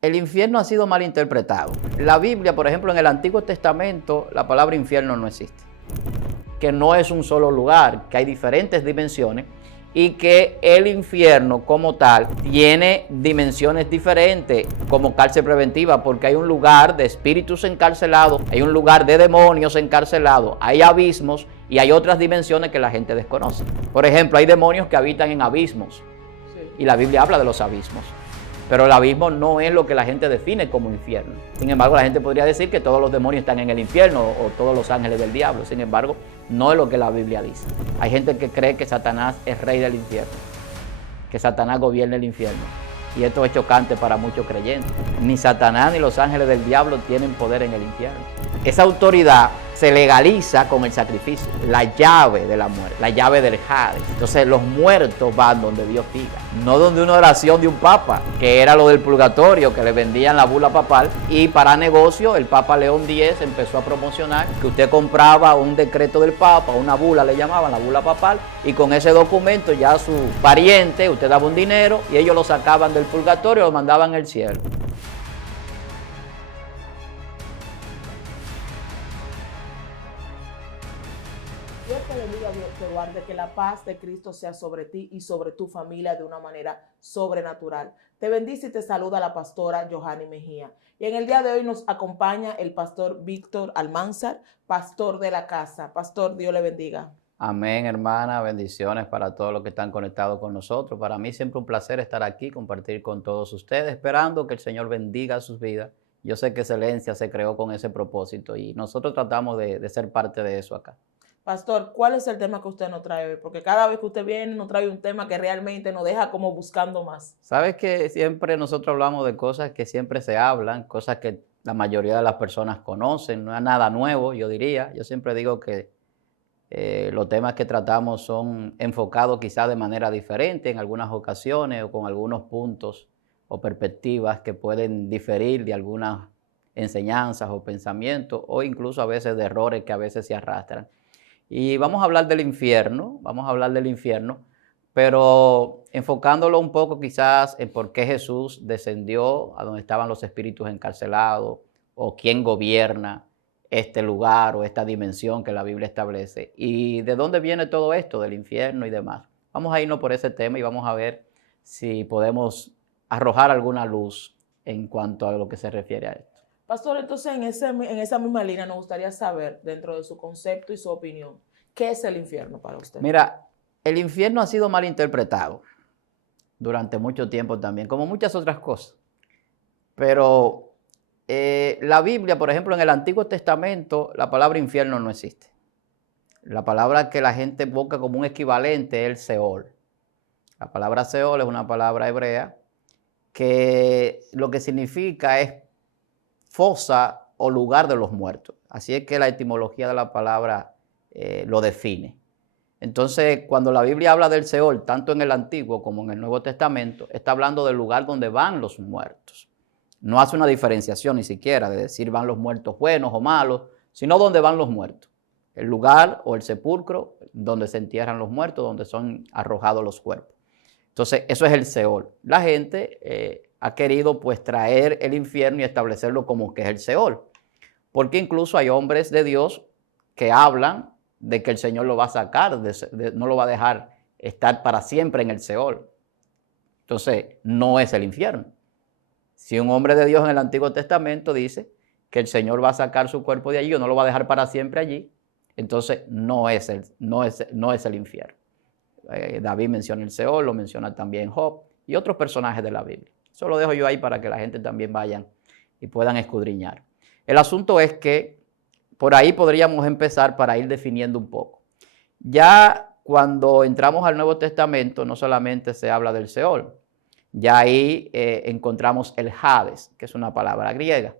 El infierno ha sido mal interpretado. La Biblia, por ejemplo, en el Antiguo Testamento, la palabra infierno no existe. Que no es un solo lugar, que hay diferentes dimensiones y que el infierno como tal tiene dimensiones diferentes como cárcel preventiva, porque hay un lugar de espíritus encarcelados, hay un lugar de demonios encarcelados, hay abismos y hay otras dimensiones que la gente desconoce. Por ejemplo, hay demonios que habitan en abismos y la Biblia habla de los abismos. Pero el abismo no es lo que la gente define como infierno. Sin embargo, la gente podría decir que todos los demonios están en el infierno o todos los ángeles del diablo. Sin embargo, no es lo que la Biblia dice. Hay gente que cree que Satanás es rey del infierno, que Satanás gobierna el infierno. Y esto es chocante para muchos creyentes. Ni Satanás ni los ángeles del diablo tienen poder en el infierno. Esa autoridad se legaliza con el sacrificio, la llave de la muerte, la llave del Hades. Entonces los muertos van donde Dios diga, no donde una oración de un papa, que era lo del purgatorio, que le vendían la bula papal. Y para negocio, el Papa León X empezó a promocionar que usted compraba un decreto del Papa, una bula le llamaban, la bula papal, y con ese documento ya su pariente, usted daba un dinero y ellos lo sacaban del purgatorio y lo mandaban al cielo. Dios te bendiga, Dios te guarde, que la paz de Cristo sea sobre ti y sobre tu familia de una manera sobrenatural. Te bendice y te saluda la pastora Johanny Mejía. Y en el día de hoy nos acompaña el pastor Víctor Almanzar, pastor de la casa. Pastor, Dios le bendiga. Amén, hermana. Bendiciones para todos los que están conectados con nosotros. Para mí siempre un placer estar aquí, compartir con todos ustedes, esperando que el Señor bendiga sus vidas. Yo sé que Excelencia se creó con ese propósito y nosotros tratamos de ser parte de eso acá. Pastor, ¿cuál es el tema que usted nos trae hoy? Porque cada vez que usted viene nos trae un tema que realmente nos deja como buscando más. Sabes que siempre nosotros hablamos de cosas que siempre se hablan, cosas que la mayoría de las personas conocen, no es nada nuevo, yo diría. Yo siempre digo que los temas que tratamos son enfocados quizás de manera diferente en algunas ocasiones o con algunos puntos o perspectivas que pueden diferir de algunas enseñanzas o pensamientos o incluso a veces de errores que a veces se arrastran. Y vamos a hablar del infierno, pero enfocándolo un poco quizás en por qué Jesús descendió a donde estaban los espíritus encarcelados o quién gobierna este lugar o esta dimensión que la Biblia establece y de dónde viene todo esto del infierno y demás. Vamos a irnos por ese tema y vamos a ver si podemos arrojar alguna luz en cuanto a lo que se refiere a esto. Pastor, entonces en esa misma línea nos gustaría saber, dentro de su concepto y su opinión, ¿qué es el infierno para usted? Mira, el infierno ha sido mal interpretado durante mucho tiempo también, como muchas otras cosas. Pero la Biblia, por ejemplo, en el Antiguo Testamento, la palabra infierno no existe. La palabra que la gente busca como un equivalente es el Seol. La palabra Seol es una palabra hebrea que lo que significa es fosa o lugar de los muertos. Así es que la etimología de la palabra lo define. Entonces, cuando la Biblia habla del Seol, tanto en el Antiguo como en el Nuevo Testamento, está hablando del lugar donde van los muertos. No hace una diferenciación ni siquiera de decir van los muertos buenos o malos, sino donde van los muertos. El lugar o el sepulcro donde se entierran los muertos, donde son arrojados los cuerpos. Entonces, eso es el Seol. La gente ha querido pues traer el infierno y establecerlo como que es el Seol. Porque incluso hay hombres de Dios que hablan de que el Señor lo va a sacar, no lo va a dejar estar para siempre en el Seol. Entonces, no es el infierno. Si un hombre de Dios en el Antiguo Testamento dice que el Señor va a sacar su cuerpo de allí o no lo va a dejar para siempre allí, entonces no es el infierno. David menciona el Seol, lo menciona también Job y otros personajes de la Biblia. Eso lo dejo yo ahí para que la gente también vayan y puedan escudriñar. El asunto es que por ahí podríamos empezar para ir definiendo un poco. Ya cuando entramos al Nuevo Testamento no solamente se habla del Seol, ya ahí encontramos el Hades, que es una palabra griega.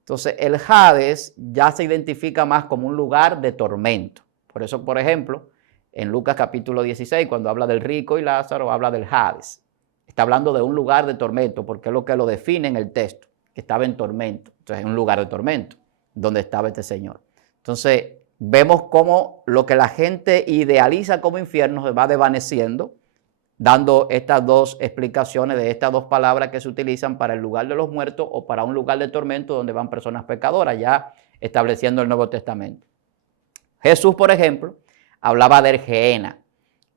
Entonces el Hades ya se identifica más como un lugar de tormento. Por eso, por ejemplo, en Lucas capítulo 16, cuando habla del rico y Lázaro, habla del Hades. Está hablando de un lugar de tormento, porque es lo que lo define en el texto, que estaba en tormento. Entonces es un lugar de tormento, donde estaba este señor. Entonces vemos cómo lo que la gente idealiza como infierno se va desvaneciendo dando estas dos explicaciones de estas dos palabras que se utilizan para el lugar de los muertos o para un lugar de tormento donde van personas pecadoras, ya estableciendo el Nuevo Testamento. Jesús, por ejemplo, hablaba del Gehenna,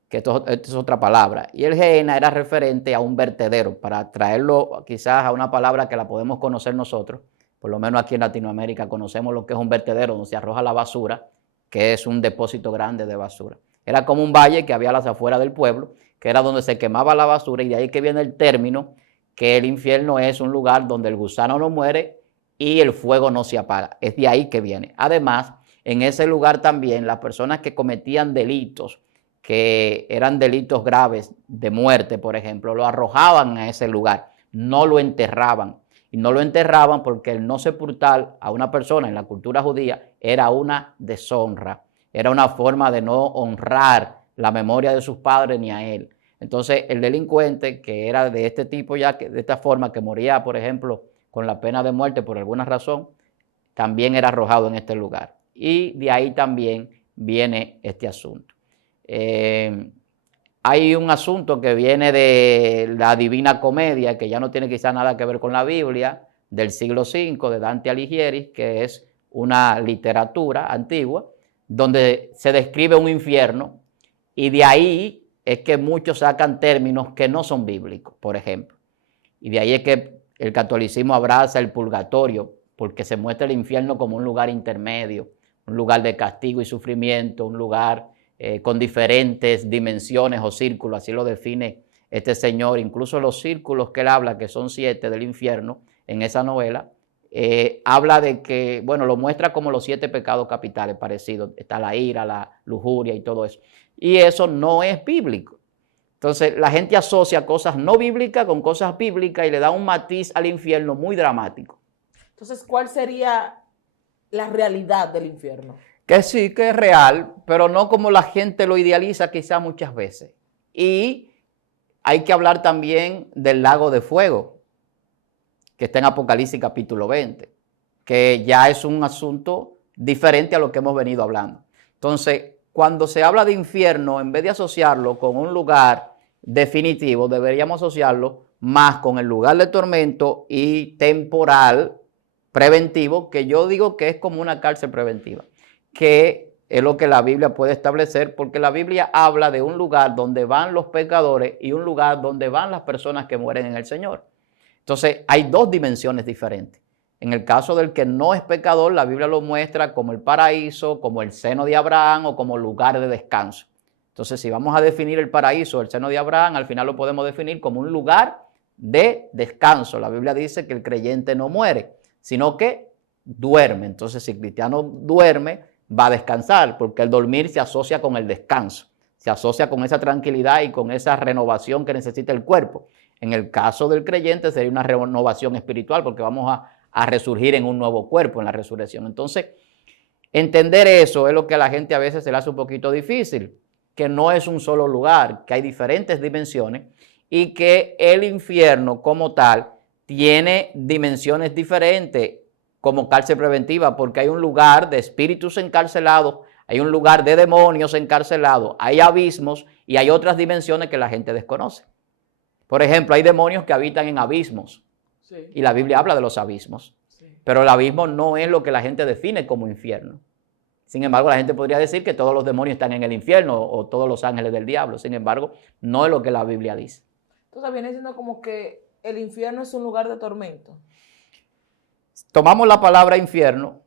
que esto es otra palabra, y el Gehenna era referente a un vertedero, para traerlo quizás a una palabra que la podemos conocer nosotros, por lo menos aquí en Latinoamérica conocemos lo que es un vertedero, donde se arroja la basura, que es un depósito grande de basura. Era como un valle que había a las afueras del pueblo, que era donde se quemaba la basura, y de ahí que viene el término que el infierno es un lugar donde el gusano no muere y el fuego no se apaga. Es de ahí que viene. Además, en ese lugar también las personas que cometían delitos, que eran delitos graves de muerte, por ejemplo, lo arrojaban a ese lugar, no lo enterraban. Y no lo enterraban porque el no sepultar a una persona en la cultura judía era una deshonra, era una forma de no honrar la memoria de sus padres ni a él. Entonces el delincuente que era de este tipo ya, de esta forma, que moría, por ejemplo, con la pena de muerte por alguna razón, también era arrojado en este lugar. Y de ahí también viene este asunto. Hay un asunto que viene de la Divina Comedia, que ya no tiene quizá nada que ver con la Biblia, del siglo V, de Dante Alighieri, que es una literatura antigua, donde se describe un infierno, y de ahí es que muchos sacan términos que no son bíblicos, por ejemplo. Y de ahí es que el catolicismo abraza el purgatorio, porque se muestra el infierno como un lugar intermedio, un lugar de castigo y sufrimiento, un lugar con diferentes dimensiones o círculos, así lo define este señor. Incluso los círculos que él habla, que son 7 del infierno, en esa novela, habla de que, bueno, lo muestra como los 7 pecados capitales parecidos. Está la ira, la lujuria y todo eso. Y eso no es bíblico. Entonces la gente asocia cosas no bíblicas con cosas bíblicas y le da un matiz al infierno muy dramático. Entonces, ¿cuál sería la realidad del infierno? Que sí, que es real, pero no como la gente lo idealiza quizá muchas veces. Y hay que hablar también del lago de fuego, que está en Apocalipsis capítulo 20, que ya es un asunto diferente a lo que hemos venido hablando. Entonces, cuando se habla de infierno, en vez de asociarlo con un lugar definitivo, deberíamos asociarlo más con el lugar de tormento y temporal preventivo, que yo digo que es como una cárcel preventiva, que es lo que la Biblia puede establecer, porque la Biblia habla de un lugar donde van los pecadores y un lugar donde van las personas que mueren en el Señor. Entonces, hay dos dimensiones diferentes. En el caso del que no es pecador, la Biblia lo muestra como el paraíso, como el seno de Abraham o como lugar de descanso. Entonces, si vamos a definir el paraíso, el seno de Abraham, al final lo podemos definir como un lugar de descanso. La Biblia dice que el creyente no muere, sino que duerme. Entonces, si el cristiano duerme, va a descansar, porque el dormir se asocia con el descanso, se asocia con esa tranquilidad y con esa renovación que necesita el cuerpo. En el caso del creyente sería una renovación espiritual, porque vamos a resurgir en un nuevo cuerpo en la resurrección. Entonces, entender eso es lo que a la gente a veces se le hace un poquito difícil, que no es un solo lugar, que hay diferentes dimensiones y que el infierno como tal tiene dimensiones diferentes, como cárcel preventiva, porque hay un lugar de espíritus encarcelados, hay un lugar de demonios encarcelados, hay abismos y hay otras dimensiones que la gente desconoce. Por ejemplo, hay demonios que habitan en abismos, sí, y la Biblia habla de los abismos, sí, pero el abismo no es lo que la gente define como infierno. Sin embargo, la gente podría decir que todos los demonios están en el infierno o todos los ángeles del diablo. Sin embargo, no es lo que la Biblia dice. Entonces viene siendo como que el infierno es un lugar de tormento. Tomamos la palabra infierno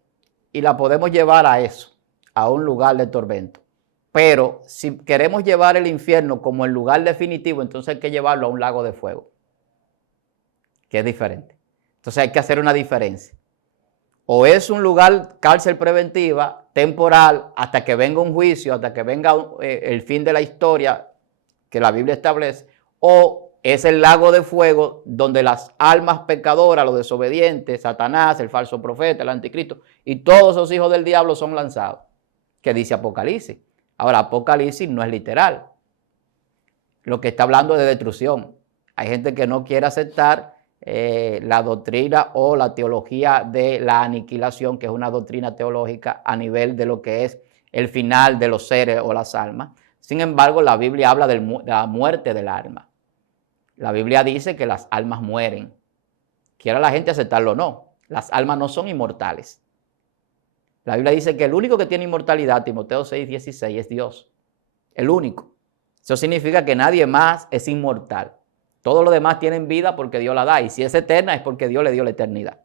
y la podemos llevar a eso, a un lugar de tormento. Pero si queremos llevar el infierno como el lugar definitivo, entonces hay que llevarlo a un lago de fuego, que es diferente. Entonces hay que hacer una diferencia. O es un lugar, cárcel preventiva, temporal, hasta que venga un juicio, hasta que venga el fin de la historia que la Biblia establece, o es el lago de fuego donde las almas pecadoras, los desobedientes, Satanás, el falso profeta, el anticristo y todos esos hijos del diablo son lanzados, que dice Apocalipsis. Ahora, Apocalipsis no es literal. Lo que está hablando es de destrucción. Hay gente que no quiere aceptar la doctrina o la teología de la aniquilación, que es una doctrina teológica a nivel de lo que es el final de los seres o las almas, Sin embargo, la Biblia habla de la muerte del alma. La Biblia dice que las almas mueren. Quiera la gente aceptarlo o no. Las almas no son inmortales. La Biblia dice que el único que tiene inmortalidad, Timoteo 6:16, es Dios. El único. Eso significa que nadie más es inmortal. Todos los demás tienen vida porque Dios la da. Y si es eterna es porque Dios le dio la eternidad.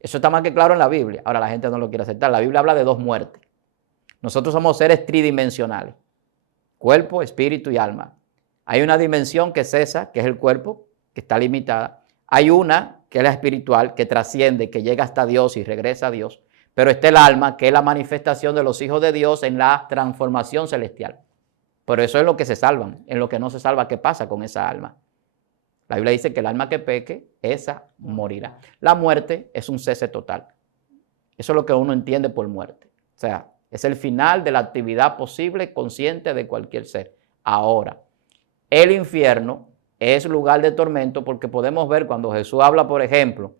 Eso está más que claro en la Biblia. Ahora la gente no lo quiere aceptar. La Biblia habla de dos muertes. Nosotros somos seres tridimensionales. Cuerpo, espíritu y alma. Hay una dimensión que es esa, que es el cuerpo, que está limitada. Hay una, que es la espiritual, que trasciende, que llega hasta Dios y regresa a Dios. Pero está el alma, que es la manifestación de los hijos de Dios en la transformación celestial. Pero eso es lo que se salvan. En lo que no se salva, ¿qué pasa con esa alma? La Biblia dice que el alma que peque, esa morirá. La muerte es un cese total. Eso es lo que uno entiende por muerte. O sea, es el final de la actividad posible, consciente de cualquier ser. Ahora, el infierno es lugar de tormento porque podemos ver cuando Jesús habla, por ejemplo,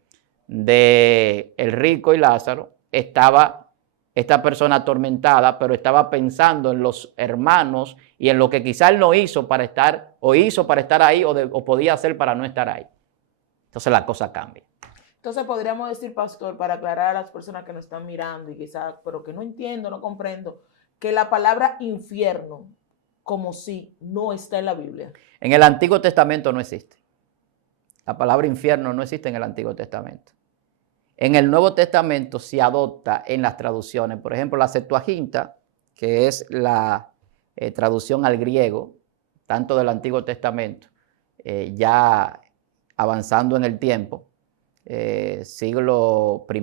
de el rico y Lázaro, estaba esta persona atormentada, pero estaba pensando en los hermanos y en lo que quizá él no hizo para estar, o hizo para estar ahí, o podía hacer para no estar ahí. Entonces la cosa cambia. Entonces podríamos decir, pastor, para aclarar a las personas que nos están mirando y quizás, pero que no entiendo, no comprendo, que la palabra infierno como si no está en la Biblia. En el Antiguo Testamento no existe. La palabra infierno no existe en el Antiguo Testamento. En el Nuevo Testamento se adopta en las traducciones. Por ejemplo, la Septuaginta, que es la traducción al griego, tanto del Antiguo Testamento, ya avanzando en el tiempo, siglo I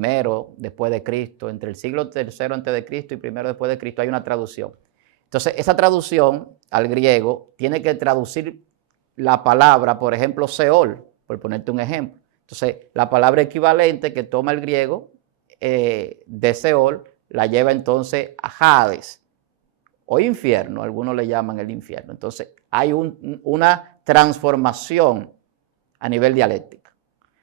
después de Cristo, entre el siglo III antes de Cristo y I después de Cristo, hay una traducción. Entonces, esa traducción al griego tiene que traducir la palabra, por ejemplo, Seol, por ponerte un ejemplo. Entonces, la palabra equivalente que toma el griego de Seol la lleva entonces a Hades o infierno, algunos le llaman el infierno. Entonces, hay una transformación a nivel dialéctico.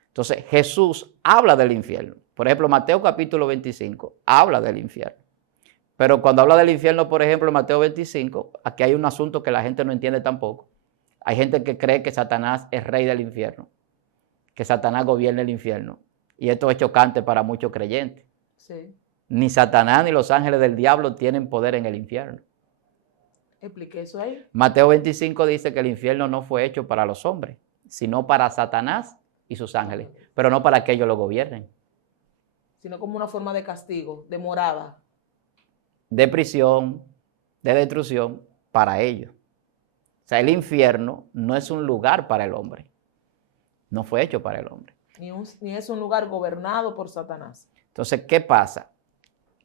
Entonces, Jesús habla del infierno. Por ejemplo, Mateo capítulo 25 habla del infierno. Pero cuando habla del infierno, por ejemplo, en Mateo 25, aquí hay un asunto que la gente no entiende tampoco. Hay gente que cree que Satanás es rey del infierno, que Satanás gobierna el infierno. Y esto es chocante para muchos creyentes. Sí. Ni Satanás ni los ángeles del diablo tienen poder en el infierno. Explique eso ahí. Mateo 25 dice que el infierno no fue hecho para los hombres, sino para Satanás y sus ángeles, pero no para que ellos lo gobiernen. Sino como una forma de castigo, de morada. De prisión, de destrucción para ellos. O sea, el infierno no es un lugar para el hombre. No fue hecho para el hombre. Ni es un lugar gobernado por Satanás. Entonces, ¿qué pasa?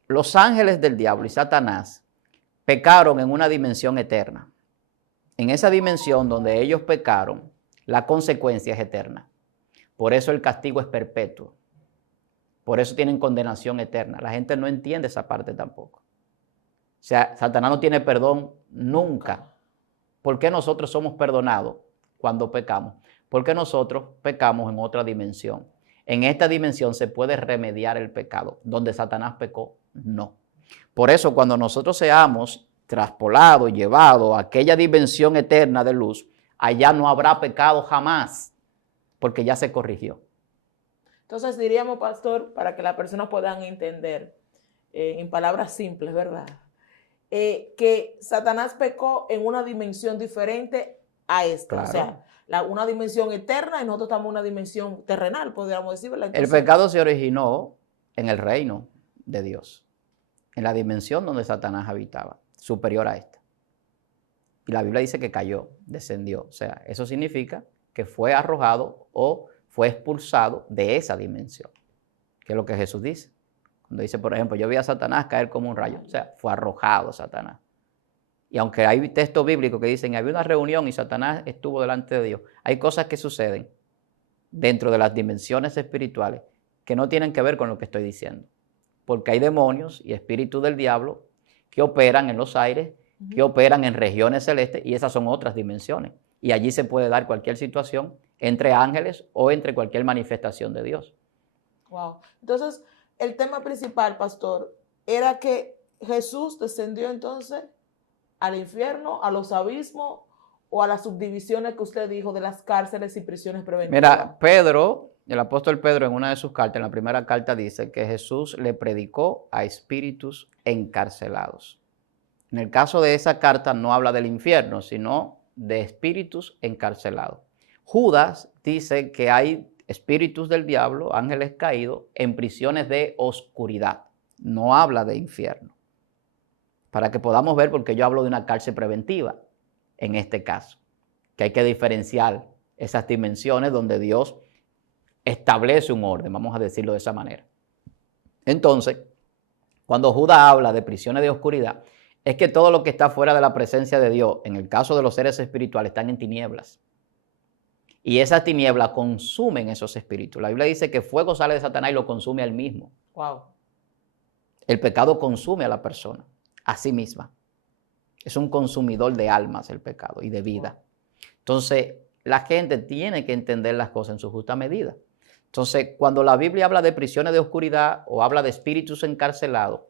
Los ángeles del diablo y Satanás pecaron en una dimensión eterna. En esa dimensión donde ellos pecaron, la consecuencia es eterna. Por eso el castigo es perpetuo. Por eso tienen condenación eterna. La gente no entiende esa parte tampoco. O sea, Satanás no tiene perdón nunca. ¿Por qué nosotros somos perdonados cuando pecamos? Porque nosotros pecamos en otra dimensión. En esta dimensión se puede remediar el pecado. Donde Satanás pecó, no. Por eso cuando nosotros seamos traspolados, llevados a aquella dimensión eterna de luz, allá no habrá pecado jamás, porque ya se corrigió. Entonces diríamos, pastor, para que las personas puedan entender, en palabras simples, ¿verdad? Que Satanás pecó en una dimensión diferente a esta. Claro. O sea, una dimensión eterna y nosotros estamos en una dimensión terrenal, podríamos decir, ¿verdad? Entonces, el pecado se originó en el reino de Dios, en la dimensión donde Satanás habitaba, superior a esta. Y la Biblia dice que cayó, descendió. O sea, eso significa que fue arrojado o fue expulsado de esa dimensión, que es lo que Jesús dice. Cuando dice, por ejemplo, yo vi a Satanás caer como un rayo, o sea, fue arrojado Satanás. Y aunque hay textos bíblicos que dicen, había una reunión y Satanás estuvo delante de Dios, hay cosas que suceden dentro de las dimensiones espirituales que no tienen que ver con lo que estoy diciendo. Porque hay demonios y espíritus del diablo que operan en los aires, que operan en regiones celestes, y esas son otras dimensiones. Y allí se puede dar cualquier situación entre ángeles o entre cualquier manifestación de Dios. Wow. Entonces, el tema principal, pastor, era que Jesús descendió entonces al infierno, a los abismos o a las subdivisiones que usted dijo de las cárceles y prisiones preventivas? Mira, Pedro, el apóstol Pedro, en una de sus cartas, en la primera carta, dice que Jesús le predicó a espíritus encarcelados. En el caso de esa carta no habla del infierno, sino de espíritus encarcelados. Judas dice que hay espíritus del diablo, ángeles caídos, en prisiones de oscuridad. No habla de infierno. Para que podamos ver, porque yo hablo de una cárcel preventiva, en este caso, que hay que diferenciar esas dimensiones donde Dios establece un orden, vamos a decirlo de esa manera. Entonces, cuando Judas habla de prisiones de oscuridad, es que todo lo que está fuera de la presencia de Dios, en el caso de los seres espirituales, están en tinieblas. Y esas tinieblas consumen esos espíritus. La Biblia dice que fuego sale de Satanás y lo consume a él mismo. Wow. El pecado consume a la persona, a sí misma. Es un consumidor de almas el pecado y de vida. Entonces, la gente tiene que entender las cosas en su justa medida. Entonces, cuando la Biblia habla de prisiones de oscuridad o habla de espíritus encarcelados,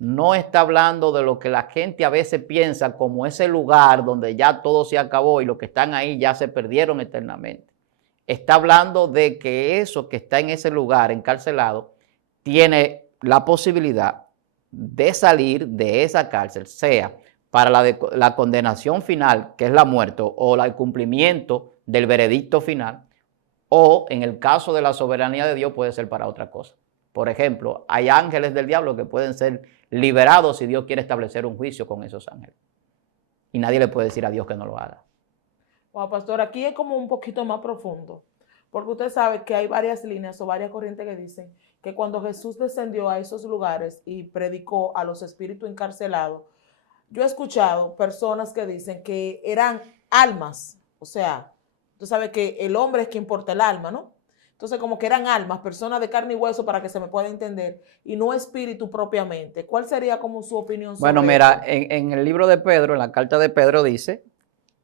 no está hablando de lo que la gente a veces piensa como ese lugar donde ya todo se acabó y los que están ahí ya se perdieron eternamente. Está hablando de que eso que está en ese lugar encarcelado tiene la posibilidad de salir de esa cárcel, sea para la condenación final, que es la muerte, o el cumplimiento del veredicto final, o en el caso de la soberanía de Dios puede ser para otra cosa. Por ejemplo, hay ángeles del diablo que pueden ser liberados si Dios quiere establecer un juicio con esos ángeles. Y nadie le puede decir a Dios que no lo haga. Bueno, pastor, aquí es como un poquito más profundo, porque usted sabe que hay varias líneas o varias corrientes que dicen que cuando Jesús descendió a esos lugares y predicó a los espíritus encarcelados, yo he escuchado personas que dicen que eran almas, o sea, usted sabe que el hombre es quien porta el alma, ¿no? Entonces, como que eran almas, personas de carne y hueso, para que se me pueda entender, y no espíritu propiamente. ¿Cuál sería como su opinión sobre Bueno, mira, esto? en el libro de Pedro, en la carta de Pedro dice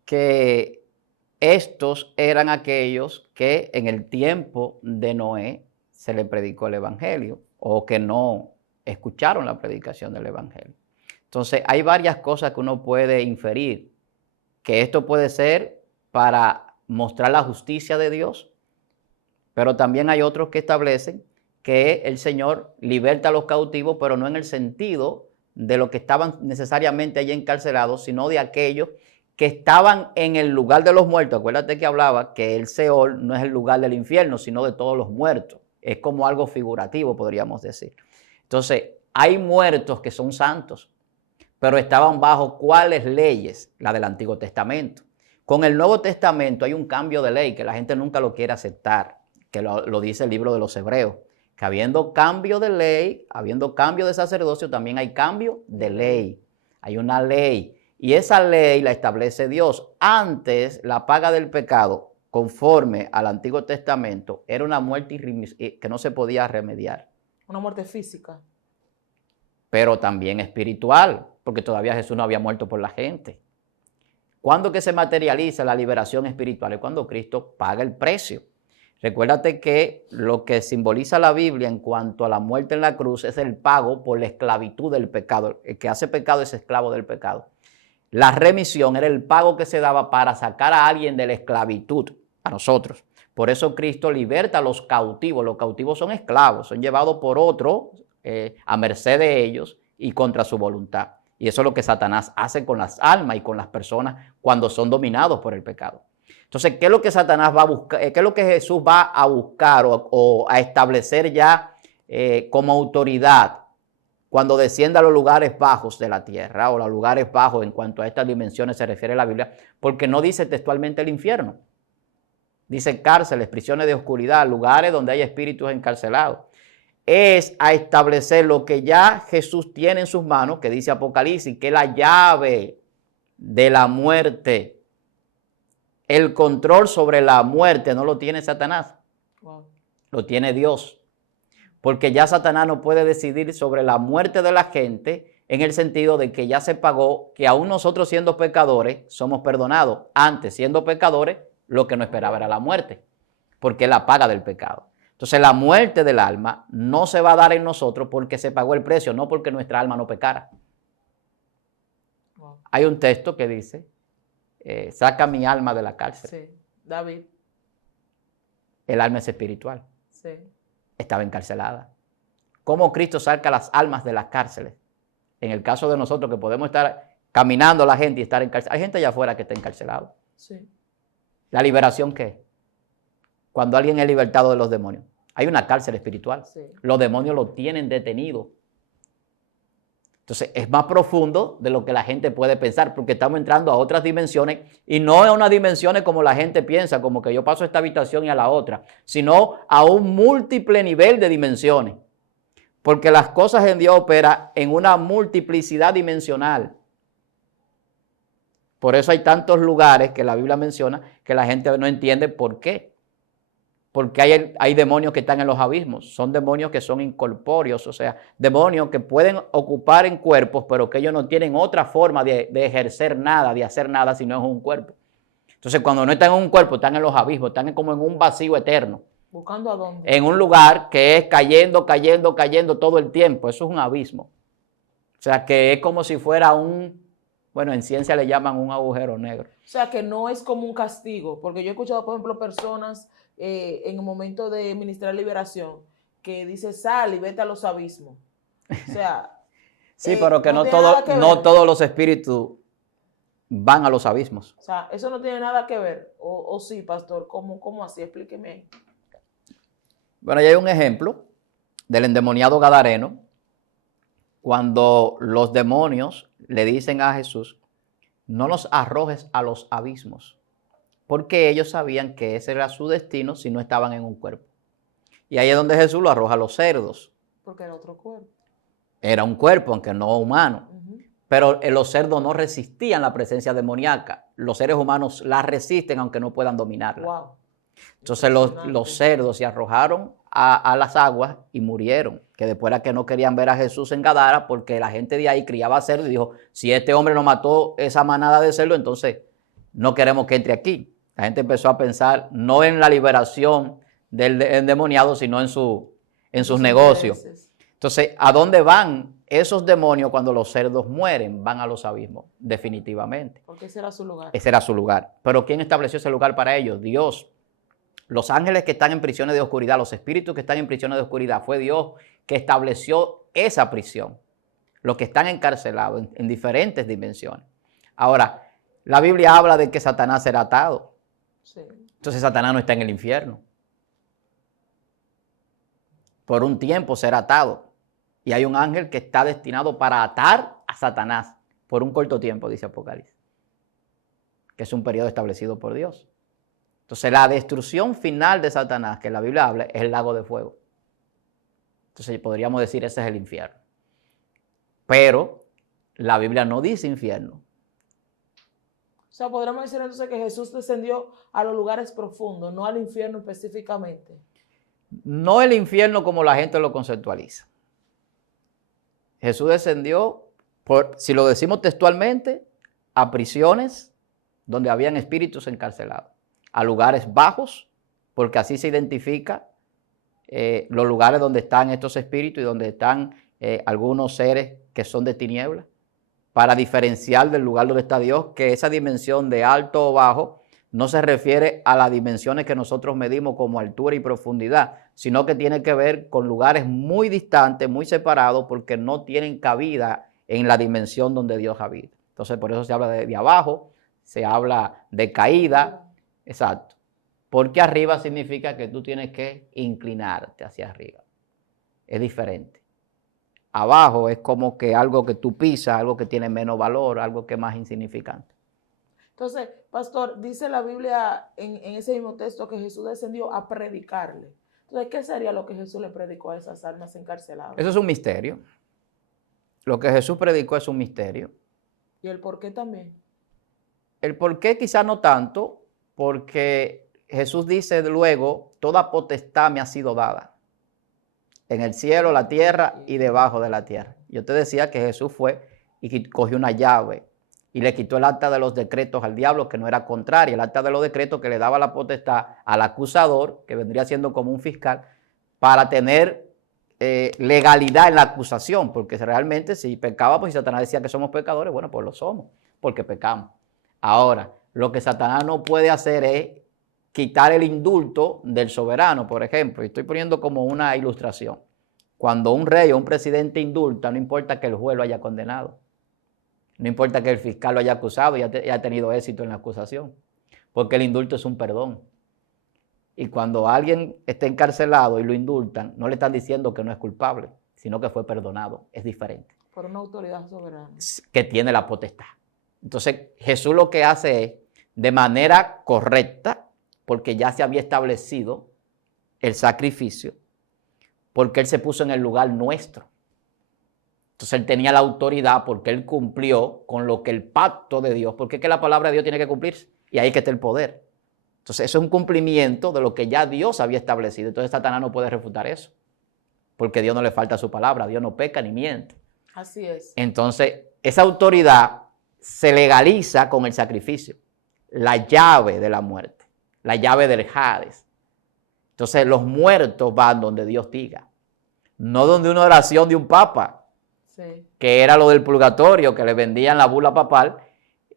que estos eran aquellos que en el tiempo de Noé se le predicó el evangelio o que no escucharon la predicación del evangelio. Entonces, hay varias cosas que uno puede inferir, que esto puede ser para mostrar la justicia de Dios, pero también hay otros que establecen que el Señor liberta a los cautivos, pero no en el sentido de los que estaban necesariamente allí encarcelados, sino de aquellos que estaban en el lugar de los muertos. Acuérdate que hablaba que el Seol no es el lugar del infierno, sino de todos los muertos. Es como algo figurativo, podríamos decir. Entonces, hay muertos que son santos, pero estaban bajo ¿cuáles leyes? La del Antiguo Testamento. Con el Nuevo Testamento hay un cambio de ley que la gente nunca lo quiere aceptar, que lo dice el libro de los Hebreos, que habiendo cambio de ley, habiendo cambio de sacerdocio, también hay cambio de ley. Hay una ley y esa ley la establece Dios. Antes, la paga del pecado, conforme al Antiguo Testamento, era una muerte que no se podía remediar. Una muerte física. Pero también espiritual, porque todavía Jesús no había muerto por la gente. ¿Cuándo que se materializa la liberación espiritual? Es cuando Cristo paga el precio. Recuérdate que lo que simboliza la Biblia en cuanto a la muerte en la cruz es el pago por la esclavitud del pecado. El que hace pecado es esclavo del pecado. La remisión era el pago que se daba para sacar a alguien de la esclavitud, a nosotros. Por eso Cristo liberta a los cautivos. Los cautivos son esclavos, son llevados por otro a merced de ellos y contra su voluntad. Y eso es lo que Satanás hace con las almas y con las personas cuando son dominados por el pecado. Entonces, ¿qué es lo que Satanás va a buscar? ¿Qué es lo que Jesús va a buscar o a establecer ya como autoridad cuando descienda a los lugares bajos de la tierra o los lugares bajos en cuanto a estas dimensiones se refiere la Biblia? Porque no dice textualmente el infierno. Dice cárceles, prisiones de oscuridad, lugares donde hay espíritus encarcelados. Es a establecer lo que ya Jesús tiene en sus manos, que dice Apocalipsis, que es la llave de la muerte. El control sobre la muerte no lo tiene Satanás, lo tiene Dios. Porque ya Satanás no puede decidir sobre la muerte de la gente en el sentido de que ya se pagó, que aún nosotros siendo pecadores somos perdonados. Antes, siendo pecadores, lo que nos esperaba era la muerte, porque es la paga del pecado. Entonces la muerte del alma no se va a dar en nosotros porque se pagó el precio, no porque nuestra alma no pecara. Wow. Hay un texto que dice, saca mi alma de la cárcel. Sí, David. El alma es espiritual. Sí. Estaba encarcelada. ¿Cómo Cristo saca las almas de las cárceles? En el caso de nosotros que podemos estar caminando la gente y estar encarcelados. Hay gente allá afuera que está encarcelado. Sí. ¿La liberación qué? Cuando alguien es libertado de los demonios. Hay una cárcel espiritual. Sí. Los demonios lo tienen detenido. Entonces es más profundo de lo que la gente puede pensar, porque estamos entrando a otras dimensiones y no a unas dimensiones como la gente piensa, como que yo paso a esta habitación y a la otra, sino a un múltiple nivel de dimensiones. Porque las cosas en Dios operan en una multiplicidad dimensional. Por eso hay tantos lugares que la Biblia menciona que la gente no entiende por qué. Porque hay demonios que están en los abismos. Son demonios que son incorpóreos, o sea, demonios que pueden ocupar en cuerpos, pero que ellos no tienen otra forma de ejercer nada, de hacer nada, si no es un cuerpo. Entonces, cuando no están en un cuerpo, están en los abismos, están como en un vacío eterno. ¿Buscando a dónde? En un lugar que es cayendo, cayendo, cayendo todo el tiempo. Eso es un abismo. O sea, que es como si fuera bueno, en ciencia le llaman un agujero negro. O sea, que no es como un castigo, porque yo he escuchado, por ejemplo, personas en el momento de ministrar liberación que dice sal y vete a los abismos. O sea, sí, pero que no tiene nada que ver. todos los espíritus van a los abismos. O sea, eso no tiene nada que ver. O sí, pastor, ¿cómo así? Explíqueme ahí. Bueno, ya hay un ejemplo del endemoniado gadareno, cuando los demonios le dicen a Jesús, no los arrojes a los abismos, porque ellos sabían que ese era su destino si no estaban en un cuerpo. Y ahí es donde Jesús lo arroja a los cerdos. Porque era otro cuerpo. Era un cuerpo, aunque no humano. Uh-huh. Pero los cerdos no resistían la presencia demoníaca. Los seres humanos la resisten aunque no puedan dominarla. Wow. Entonces los cerdos se arrojaron a las aguas y murieron. Que después era que no querían ver a Jesús en Gadara porque la gente de ahí criaba cerdos y dijo, si este hombre no mató esa manada de cerdos, entonces no queremos que entre aquí. La gente empezó a pensar no en la liberación del endemoniado, sino en sus negocios. Intereses. Entonces, ¿a dónde van esos demonios cuando los cerdos mueren? Van a los abismos, definitivamente. Porque ese era su lugar. Ese era su lugar. Pero ¿quién estableció ese lugar para ellos? Dios. Los ángeles que están en prisiones de oscuridad, los espíritus que están en prisiones de oscuridad, fue Dios que estableció esa prisión. Los que están encarcelados en diferentes dimensiones. Ahora, la Biblia habla de que Satanás será atado. Sí. Entonces Satanás no está en el infierno. Por un tiempo será atado. Y hay un ángel que está destinado para atar a Satanás por un corto tiempo, dice Apocalipsis. Que es un periodo establecido por Dios. Entonces la destrucción final de Satanás, que la Biblia habla, es el lago de fuego. Entonces podríamos decir ese es el infierno. Pero la Biblia no dice infierno. O sea, podríamos decir entonces que Jesús descendió a los lugares profundos, no al infierno específicamente. No el infierno como la gente lo conceptualiza. Jesús descendió, si lo decimos textualmente, a prisiones donde habían espíritus encarcelados, a lugares bajos, porque así se identifica los lugares donde están estos espíritus y donde están algunos seres que son de tinieblas, para diferenciar del lugar donde está Dios, que esa dimensión de alto o bajo no se refiere a las dimensiones que nosotros medimos como altura y profundidad, sino que tiene que ver con lugares muy distantes, muy separados, porque no tienen cabida en la dimensión donde Dios habita. Entonces, por eso se habla de abajo, se habla de caída, exacto. Porque arriba significa que tú tienes que inclinarte hacia arriba. Es diferente. Abajo es como que algo que tú pisas, algo que tiene menos valor, algo que es más insignificante. Entonces, pastor, dice la Biblia en ese mismo texto que Jesús descendió a predicarle. Entonces, ¿qué sería lo que Jesús le predicó a esas almas encarceladas? Eso es un misterio. Lo que Jesús predicó es un misterio. ¿Y el por qué también? El por qué quizás no tanto, porque Jesús dice luego, toda potestad me ha sido dada. En el cielo, la tierra y debajo de la tierra. Yo te decía que Jesús fue y cogió una llave y le quitó el acta de los decretos al diablo, que no era contraria, el acta de los decretos que le daba la potestad al acusador, que vendría siendo como un fiscal, para tener legalidad en la acusación, porque realmente si pecábamos y Satanás decía que somos pecadores, bueno, pues lo somos, porque pecamos. Ahora, lo que Satanás no puede hacer es quitar el indulto del soberano, por ejemplo. Y estoy poniendo como una ilustración. Cuando un rey o un presidente indulta, no importa que el juez lo haya condenado. No importa que el fiscal lo haya acusado y haya tenido éxito en la acusación. Porque el indulto es un perdón. Y cuando alguien está encarcelado y lo indultan, no le están diciendo que no es culpable, sino que fue perdonado. Es diferente. Por una autoridad soberana. Que tiene la potestad. Entonces, Jesús lo que hace es, de manera correcta, porque ya se había establecido el sacrificio, porque Él se puso en el lugar nuestro. Entonces, Él tenía la autoridad porque Él cumplió con lo que el pacto de Dios, porque es que la palabra de Dios tiene que cumplirse, y ahí que está el poder. Entonces, eso es un cumplimiento de lo que ya Dios había establecido. Entonces, Satanás no puede refutar eso, porque Dios no le falta su palabra, Dios no peca ni miente. Así es. Entonces, esa autoridad se legaliza con el sacrificio, la llave de la muerte, la llave del Hades. Entonces, los muertos van donde Dios diga, no donde una oración de un papa, Sí. que era lo del purgatorio, que le vendían la bula papal,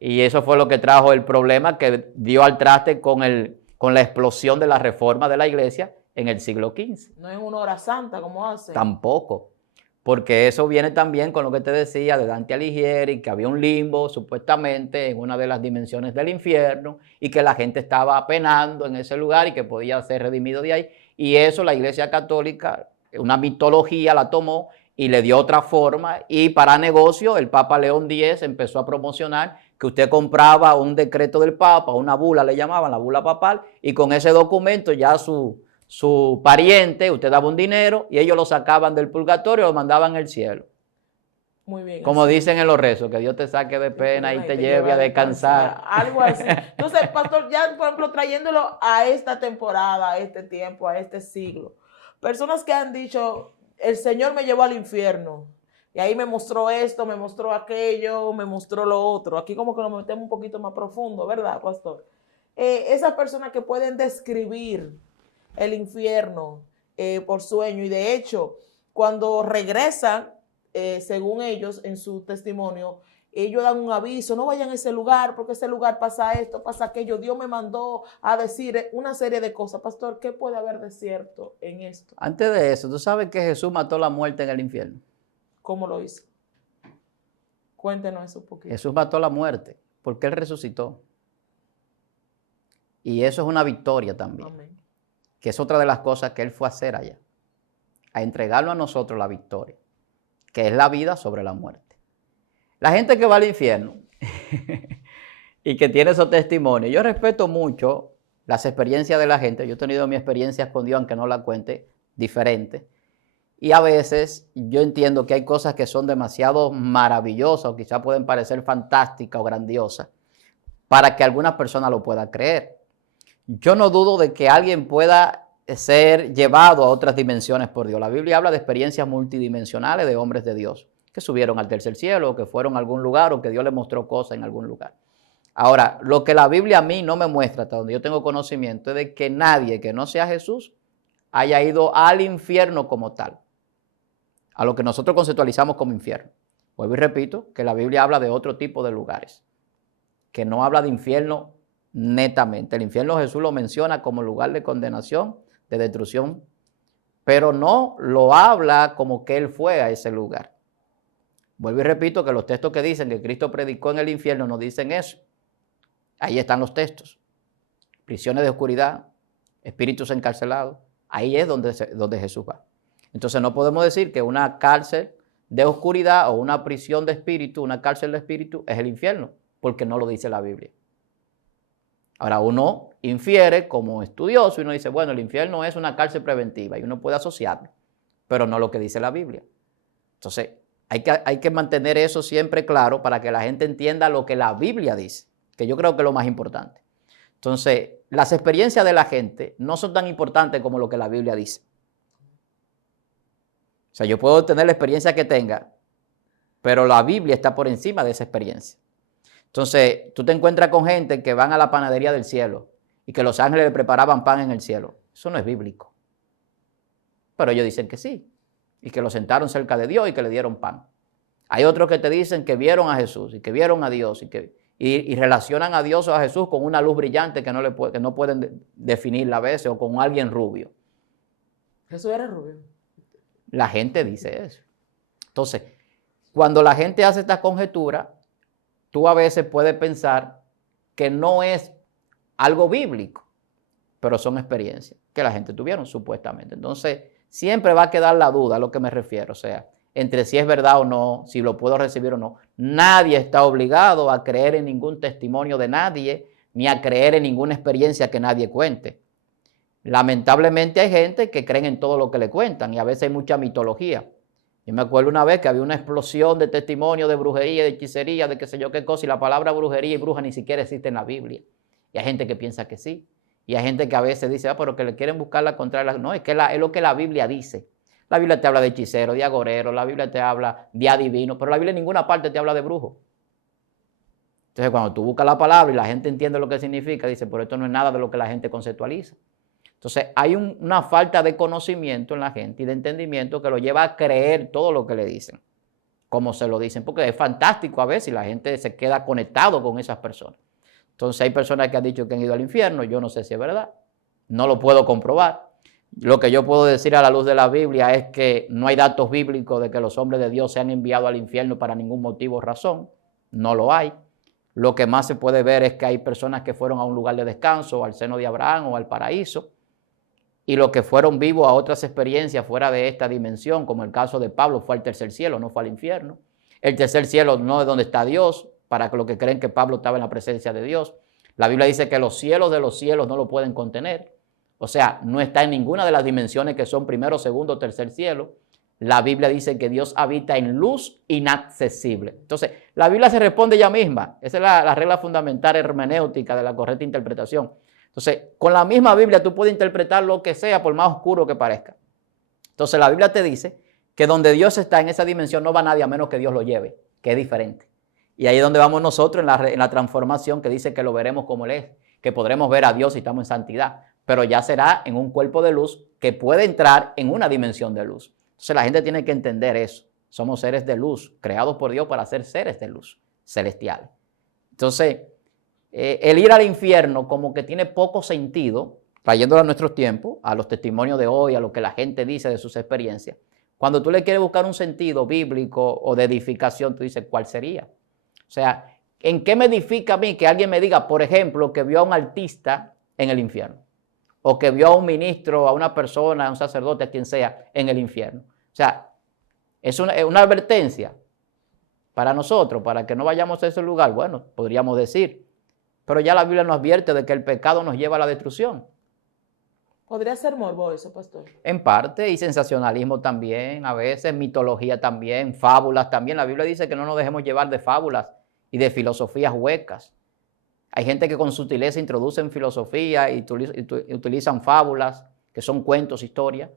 y eso fue lo que trajo el problema que dio al traste con la explosión de la reforma de la iglesia en el siglo XV. No es una hora santa como hace. Tampoco, porque eso viene también con lo que te decía de Dante Alighieri, que había un limbo supuestamente en una de las dimensiones del infierno y que la gente estaba penando en ese lugar y que podía ser redimido de ahí. Y eso la Iglesia Católica, una mitología, la tomó y le dio otra forma, y para negocio el Papa León X empezó a promocionar que usted compraba un decreto del Papa, una bula le llamaban, la bula papal, y con ese documento ya su pariente, usted daba un dinero y ellos lo sacaban del purgatorio y lo mandaban al cielo. Muy bien. Como así. dicen en los rezos, que Dios te saque de pena y te lleve a descansar. Algo así. Entonces, pastor, ya por ejemplo, trayéndolo a esta temporada, a este tiempo, a este siglo, personas que han dicho, el Señor me llevó al infierno, y ahí me mostró esto, me mostró aquello, me mostró lo otro. Aquí como que nos metemos un poquito más profundo, ¿verdad, pastor? Esas personas que pueden describir el infierno por sueño, y de hecho, cuando regresan, según ellos, en su testimonio, ellos dan un aviso, no vayan a ese lugar, porque ese lugar pasa esto, pasa aquello, Dios me mandó a decir una serie de cosas. Pastor, ¿qué puede haber de cierto en esto? Antes de eso, ¿tú sabes que Jesús mató la muerte en el infierno? ¿Cómo lo hizo? Cuéntenos eso un poquito. Jesús mató la muerte porque Él resucitó. Y eso es una victoria también. Amén. Que es otra de las cosas que Él fue a hacer allá. A entregarlo a nosotros la victoria, que es la vida sobre la muerte. La gente que va al infierno y que tiene esos testimonios, yo respeto mucho las experiencias de la gente. Yo he tenido mi experiencia con Dios, aunque no la cuente, diferente. Y a veces yo entiendo que hay cosas que son demasiado maravillosas o quizás pueden parecer fantásticas o grandiosas para que algunas personas lo puedan creer. Yo no dudo de que alguien pueda ser llevado a otras dimensiones por Dios. La Biblia habla de experiencias multidimensionales de hombres de Dios que subieron al tercer cielo, o que fueron a algún lugar, o que Dios les mostró cosas en algún lugar. Ahora, lo que la Biblia a mí no me muestra, hasta donde yo tengo conocimiento, es de que nadie que no sea Jesús haya ido al infierno como tal, a lo que nosotros conceptualizamos como infierno. Vuelvo y repito que la Biblia habla de otro tipo de lugares, que no habla de infierno netamente. El infierno Jesús lo menciona como lugar de condenación, de destrucción, pero no lo habla como que Él fue a ese lugar. Vuelvo y repito que los textos que dicen que Cristo predicó en el infierno no dicen eso. Ahí están los textos. Prisiones de oscuridad, espíritus encarcelados. Ahí es donde Jesús va. Entonces no podemos decir que una cárcel de oscuridad o una prisión de espíritu, una cárcel de espíritu es el infierno, porque no lo dice la Biblia. Ahora uno infiere como estudioso y uno dice, bueno, el infierno es una cárcel preventiva y uno puede asociarlo, pero no lo que dice la Biblia. Entonces hay que mantener eso siempre claro para que la gente entienda lo que la Biblia dice, que yo creo que es lo más importante. Entonces, las experiencias de la gente no son tan importantes como lo que la Biblia dice. O sea, yo puedo tener la experiencia que tenga, pero la Biblia está por encima de esa experiencia. Entonces, tú te encuentras con gente que van a la panadería del cielo y que los ángeles le preparaban pan en el cielo. Eso no es bíblico. Pero ellos dicen que sí. y que lo sentaron cerca de Dios y que le dieron pan. Hay otros que te dicen que vieron a Jesús y que vieron a Dios y relacionan a Dios o a Jesús con una luz brillante que no pueden definirla a veces, o con alguien rubio. Jesús era rubio. La gente dice eso. Entonces, cuando la gente hace esta conjetura, tú a veces puedes pensar que no es algo bíblico, pero son experiencias que la gente tuvieron supuestamente. Entonces, siempre va a quedar la duda a lo que me refiero, o sea, entre si es verdad o no, si lo puedo recibir o no. Nadie está obligado a creer en ningún testimonio de nadie, ni a creer en ninguna experiencia que nadie cuente. Lamentablemente hay gente que creen en todo lo que le cuentan y a veces hay mucha mitología. Yo me acuerdo una vez que había una explosión de testimonio de brujería, de hechicería, de qué sé yo qué cosa, y la palabra brujería y bruja ni siquiera existe en la Biblia. Y hay gente que piensa que sí. Y hay gente que a veces dice, pero que le quieren buscar la contraria. No, es que es lo que la Biblia dice. La Biblia te habla de hechicero, de agorero, la Biblia te habla de adivino, pero la Biblia en ninguna parte te habla de brujo. Entonces, cuando tú buscas la palabra y la gente entiende lo que significa, dice, pero esto no es nada de lo que la gente conceptualiza. Entonces, hay una falta de conocimiento en la gente y de entendimiento que lo lleva a creer todo lo que le dicen, como se lo dicen, porque es fantástico a veces y la gente se queda conectado con esas personas. Entonces, hay personas que han dicho que han ido al infierno, yo no sé si es verdad, no lo puedo comprobar. Lo que yo puedo decir a la luz de la Biblia es que no hay datos bíblicos de que los hombres de Dios se han enviado al infierno para ningún motivo o razón, no lo hay. Lo que más se puede ver es que hay personas que fueron a un lugar de descanso, al seno de Abraham o al paraíso, y los que fueron vivos a otras experiencias fuera de esta dimensión, como el caso de Pablo, fue al tercer cielo, no fue al infierno. El tercer cielo no es donde está Dios, para los que creen que Pablo estaba en la presencia de Dios. La Biblia dice que los cielos de los cielos no lo pueden contener. O sea, no está en ninguna de las dimensiones que son primero, segundo, tercer cielo. La Biblia dice que Dios habita en luz inaccesible. Entonces, la Biblia se responde ella misma. Esa es la regla fundamental hermenéutica de la correcta interpretación. Entonces, con la misma Biblia tú puedes interpretar lo que sea, por más oscuro que parezca. Entonces, la Biblia te dice que donde Dios está en esa dimensión no va nadie a menos que Dios lo lleve, que es diferente. Y ahí es donde vamos nosotros en la transformación, que dice que lo veremos como Él es, que podremos ver a Dios si estamos en santidad, pero ya será en un cuerpo de luz que puede entrar en una dimensión de luz. Entonces, la gente tiene que entender eso. Somos seres de luz, creados por Dios para ser seres de luz celestiales. Entonces, el ir al infierno como que tiene poco sentido, trayéndolo a nuestros tiempos, a los testimonios de hoy, a lo que la gente dice de sus experiencias. Cuando tú le quieres buscar un sentido bíblico o de edificación, tú dices, ¿cuál sería? O sea, ¿en qué me edifica a mí que alguien me diga, por ejemplo, que vio a un artista en el infierno? O que vio a un ministro, a una persona, a un sacerdote, a quien sea, en el infierno. O sea, es una advertencia para nosotros, para que no vayamos a ese lugar. Bueno, podríamos decir, pero ya la Biblia nos advierte de que el pecado nos lleva a la destrucción. ¿Podría ser morbo eso, pastor? En parte, y sensacionalismo también, a veces mitología también, fábulas también. La Biblia dice que no nos dejemos llevar de fábulas y de filosofías huecas. Hay gente que con sutileza introducen filosofía y utilizan fábulas, que son cuentos, historias.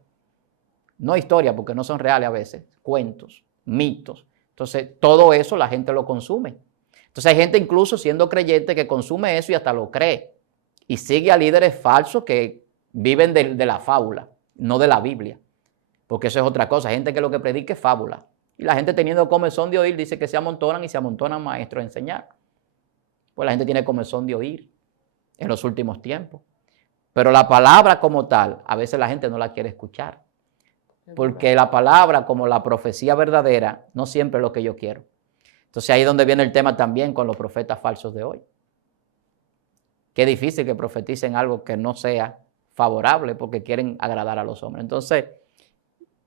No historias, porque no son reales a veces, cuentos, mitos. Entonces, todo eso la gente lo consume. Entonces, hay gente incluso siendo creyente que consume eso y hasta lo cree. Y sigue a líderes falsos que viven de la fábula, no de la Biblia. Porque eso es otra cosa. Hay gente que lo que predica es fábula. Y la gente teniendo comezón de oír dice que se amontonan y se amontonan maestros a enseñar. Pues la gente tiene comezón de oír en los últimos tiempos. Pero la palabra como tal, a veces la gente no la quiere escuchar. Porque la palabra, como la profecía verdadera, no siempre es lo que yo quiero. Entonces ahí es donde viene el tema también con los profetas falsos de hoy. Qué difícil que profeticen algo que no sea favorable porque quieren agradar a los hombres. Entonces,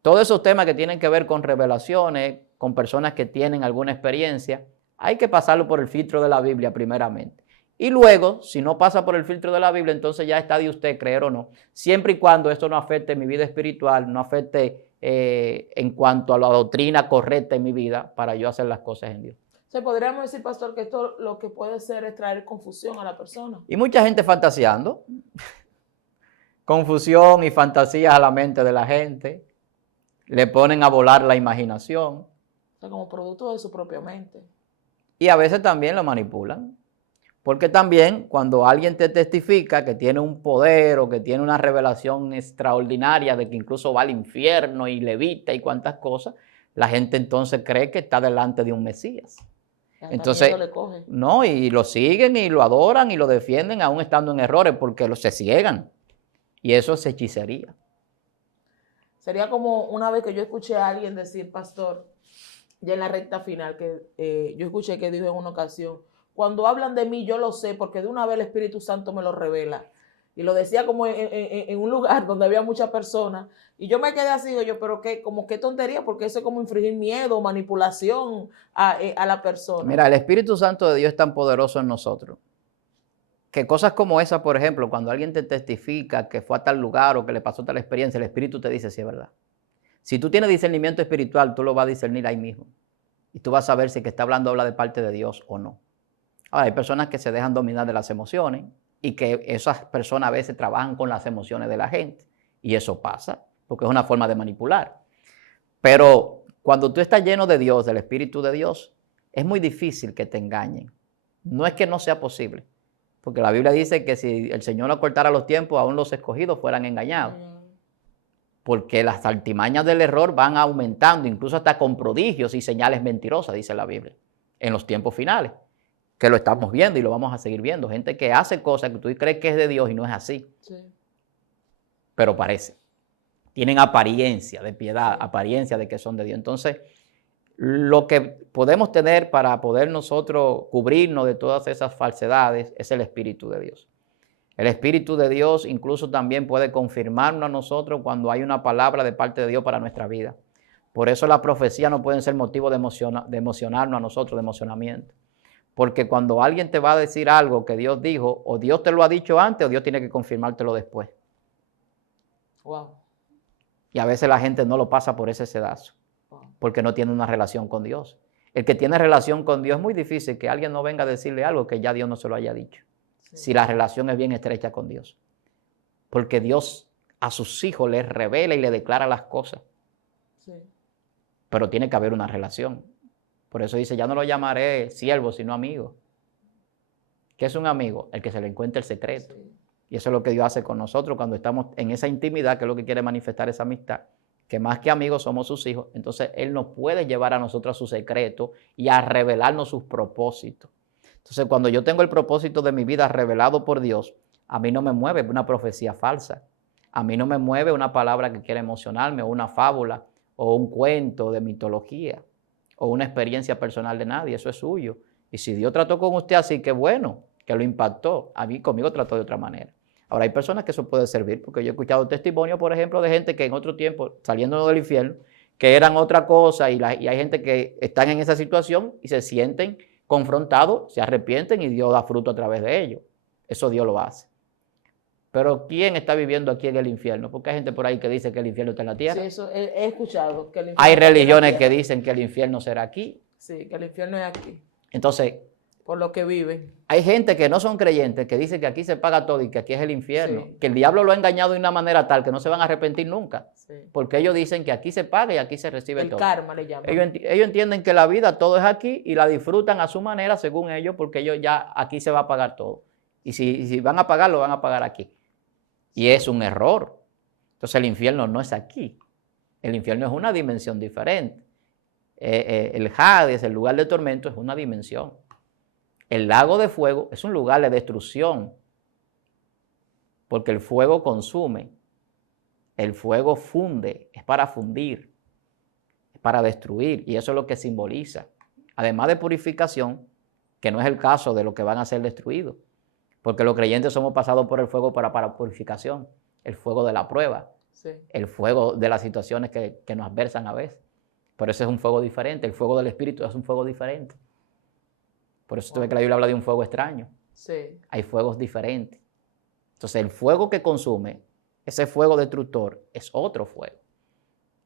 todos esos temas que tienen que ver con revelaciones, con personas que tienen alguna experiencia, hay que pasarlo por el filtro de la Biblia primeramente. Y luego, si no pasa por el filtro de la Biblia, entonces ya está de usted creer o no. Siempre y cuando esto no afecte mi vida espiritual, no afecte en cuanto a la doctrina correcta en mi vida para yo hacer las cosas en Dios. O sea, podríamos decir, pastor, que esto lo que puede hacer es traer confusión a la persona. Y mucha gente fantaseando. Confusión y fantasías a la mente de la gente. Le ponen a volar la imaginación. O sea, como producto de su propia mente. Y a veces también lo manipulan. Porque también cuando alguien te testifica que tiene un poder o que tiene una revelación extraordinaria de que incluso va al infierno y levita y cuantas cosas, la gente entonces cree que está delante de un Mesías. Hasta Entonces, miedo le coge. no, y lo siguen y lo adoran y lo defienden aún estando en errores porque se ciegan. Y eso es hechicería. Sería como una vez que yo escuché a alguien decir, pastor, ya en la recta final, que yo escuché que dijo en una ocasión, cuando hablan de mí yo lo sé porque de una vez el Espíritu Santo me lo revela. Y lo decía como en un lugar donde había muchas personas. Y yo me quedé así, digo yo, pero qué, como qué tontería, porque eso es como infringir miedo, manipulación a la persona. Mira, el Espíritu Santo de Dios es tan poderoso en nosotros que cosas como esa, por ejemplo, cuando alguien te testifica que fue a tal lugar o que le pasó tal experiencia, el Espíritu te dice si es verdad. Si tú tienes discernimiento espiritual, tú lo vas a discernir ahí mismo. Y tú vas a saber si el que está hablando habla de parte de Dios o no. Ahora, hay personas que se dejan dominar de las emociones y que esas personas a veces trabajan con las emociones de la gente. Y eso pasa, porque es una forma de manipular. Pero cuando tú estás lleno de Dios, del Espíritu de Dios, es muy difícil que te engañen. No es que no sea posible, porque la Biblia dice que si el Señor acortara los tiempos, aún los escogidos fueran engañados. Porque las artimañas del error van aumentando, incluso hasta con prodigios y señales mentirosas, dice la Biblia, en los tiempos finales, que lo estamos viendo y lo vamos a seguir viendo. Gente que hace cosas que tú crees que es de Dios y no es así, sí, pero parece. Tienen apariencia de piedad, sí, apariencia de que son de Dios. Entonces, lo que podemos tener para poder nosotros cubrirnos de todas esas falsedades es el Espíritu de Dios. El Espíritu de Dios incluso también puede confirmarnos a nosotros cuando hay una palabra de parte de Dios para nuestra vida. Por eso las profecías no pueden ser motivo de emocionarnos a nosotros, de emocionamiento. Porque cuando alguien te va a decir algo que Dios dijo, o Dios te lo ha dicho antes, o Dios tiene que confirmártelo después. Wow. Y a veces la gente no lo pasa por ese sedazo, porque no tiene una relación con Dios. El que tiene relación con Dios es muy difícil que alguien no venga a decirle algo que ya Dios no se lo haya dicho. Sí. Si la relación es bien estrecha con Dios. Porque Dios a sus hijos les revela y les declara las cosas. Sí. Pero tiene que haber una relación. Por eso dice, ya no lo llamaré siervo, sino amigo. ¿Qué es un amigo? El que se le encuentra el secreto. Sí. Y eso es lo que Dios hace con nosotros cuando estamos en esa intimidad, que es lo que quiere manifestar esa amistad. Que más que amigos somos sus hijos. Entonces Él nos puede llevar a nosotros a su secreto y a revelarnos sus propósitos. Entonces cuando yo tengo el propósito de mi vida revelado por Dios, a mí no me mueve una profecía falsa. A mí no me mueve una palabra que quiera emocionarme o una fábula o un cuento de mitología o una experiencia personal de nadie. Eso es suyo. Y si Dios trató con usted así, qué bueno, que lo impactó. A mí, conmigo trató de otra manera. Ahora, hay personas que eso puede servir, porque yo he escuchado testimonios, por ejemplo, de gente que en otro tiempo, saliendo del infierno, que eran otra cosa y hay gente que están en esa situación y se sienten confrontados, se arrepienten y Dios da fruto a través de ellos. Eso Dios lo hace. Pero ¿quién está viviendo aquí en el infierno? Porque hay gente por ahí que dice que el infierno está en la tierra. Sí, eso he escuchado. Que el infierno hay religiones que dicen que el infierno será aquí. Sí, que el infierno es aquí. Entonces, por lo que viven. Hay gente que no son creyentes que dicen que aquí se paga todo y que aquí es el infierno. Sí. Que el diablo lo ha engañado de una manera tal que no se van a arrepentir nunca. Sí. Porque ellos dicen que aquí se paga y aquí se recibe todo. El karma le llaman. Ellos entienden que la vida todo es aquí y la disfrutan a su manera según ellos porque ellos ya aquí se va a pagar todo. Y si van a pagar, lo van a pagar aquí. Y es un error. Entonces el infierno no es aquí. El infierno es una dimensión diferente. El Hades, el lugar de tormento, es una dimensión. El lago de fuego es un lugar de destrucción, porque el fuego consume, el fuego funde, es para fundir, es para destruir, y eso es lo que simboliza. Además de purificación, que no es el caso de lo que van a ser destruidos, porque los creyentes somos pasados por el fuego para purificación, el fuego de la prueba, sí, el fuego de las situaciones que nos adversan a veces. Por eso es un fuego diferente, el fuego del Espíritu es un fuego diferente. Por eso que la Biblia habla de un fuego extraño. Sí. Hay fuegos diferentes. Entonces el fuego que consume, ese fuego destructor, es otro fuego.